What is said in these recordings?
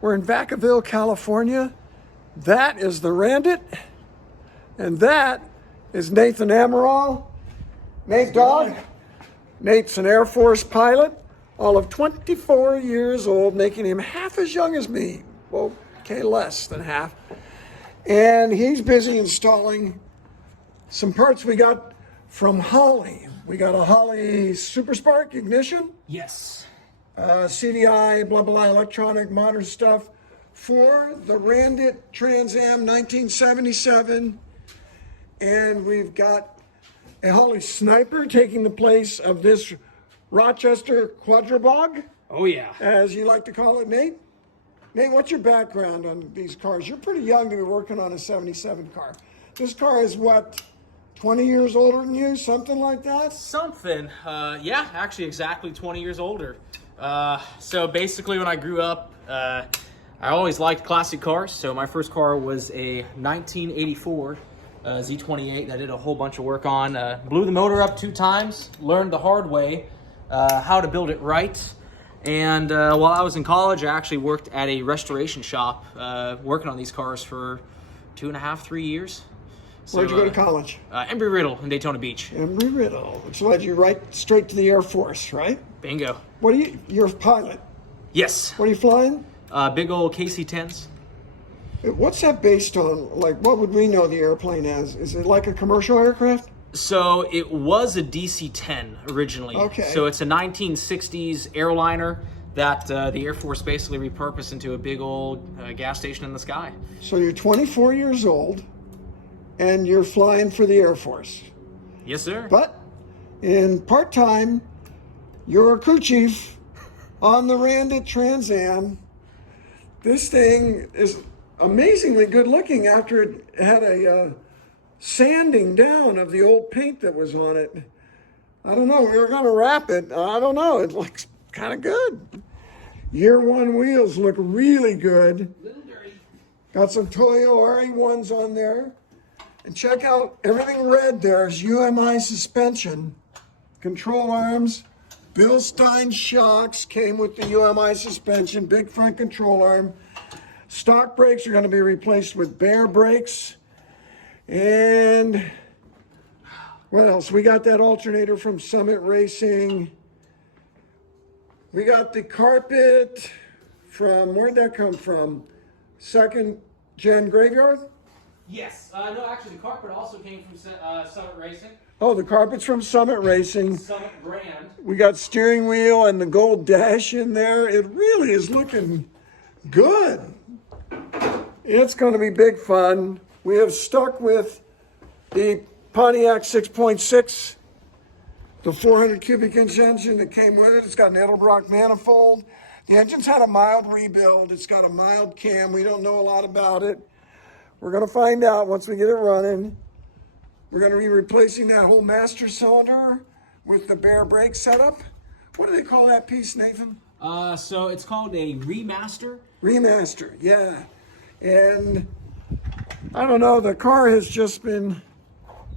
We're in Vacaville, California. That is the Randit, and that is Nathan Amaral. Nate Dog. Nate's an Air Force pilot, all of 24 years old, making him half as young as me. Well, okay, less than half. And he's busy installing some parts we got from Holley. We got a Holley Superspark ignition. Yes. CDI, blah, blah, electronic, modern stuff for the Randit Trans Am 1977. And we've got a Holley Sniper taking the place of this Rochester Quadribog. Oh, yeah. As you like to call it, Nate. Nate, what's your background on these cars? You're pretty young to be working on a 77 car. This car is what, 20 years older than you, something like that? Something. Yeah, actually exactly 20 years older. So basically when I grew up, I always liked classic cars. So my first car was a 1984 Z28 that I did a whole bunch of work on. Blew the motor up 2 times, learned the hard way how to build it right. And while I was in college, I actually worked at a restoration shop working on these cars for 2.5, 3 years. So, Where'd you go to college? Embry-Riddle in Daytona Beach. Embry-Riddle, which led you right straight to the Air Force, right? Bingo. What are you're a pilot. Yes. What are you flying? Big old KC-10s. What's that based on? Like, what would we know the airplane as? Is it like a commercial aircraft? So it was a DC-10 originally. Okay. So it's a 1960s airliner that the Air Force basically repurposed into a big old gas station in the sky. So you're 24 years old, and you're flying for the Air Force. Yes, sir. But in part-time, you're a crew chief on the Randit Trans Am. This thing is amazingly good looking after it had a sanding down of the old paint that was on it. I don't know, we were gonna wrap it. I don't know, it looks kind of good. Year 1 wheels look really good. Little dirty. Got some Toyo RE1s on there. And check out everything red there is UMI suspension. Control arms, Bilstein shocks came with the UMI suspension, big front control arm. Stock brakes are going to be replaced with Baer Brakes. And what else? We got that alternator from Summit Racing. We got the carpet from, where'd that come from? 2nd Gen Graveyard? Yes. No, actually the carpet also came from Summit Racing. Oh, the carpet's from Summit Racing. Summit brand. We got steering wheel and the gold dash in there. It really is looking good. It's going to be big fun. We have stuck with the Pontiac 6.6, the 400 cubic inch engine that came with it. It's got an Edelbrock manifold. The engine's had a mild rebuild. It's got a mild cam. We don't know a lot about it. We're going to find out once we get it running. We're going to be replacing that whole master cylinder with the Baer Brakes setup. What do they call that piece, Nathan? So it's called a remaster. Remaster, yeah. And I don't know, the car has just been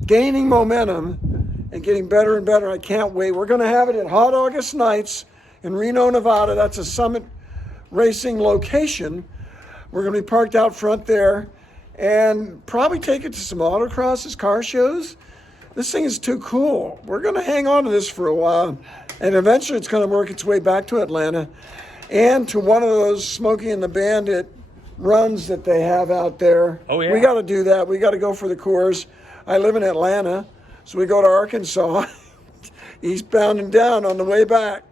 gaining momentum and getting better and better. I can't wait. We're going to have it at Hot August Nights in Reno, Nevada. That's a Summit Racing location. We're going to be parked out front there and probably take it to some autocrosses, car shows. This thing is too cool. We're going to hang on to this for a while, and eventually it's going to work its way back to Atlanta and to one of those Smokey and the Bandit runs that they have out there. Oh, yeah. We got to do that. We got to go for the course. I live in Atlanta, so we go to Arkansas, eastbound and down on the way back.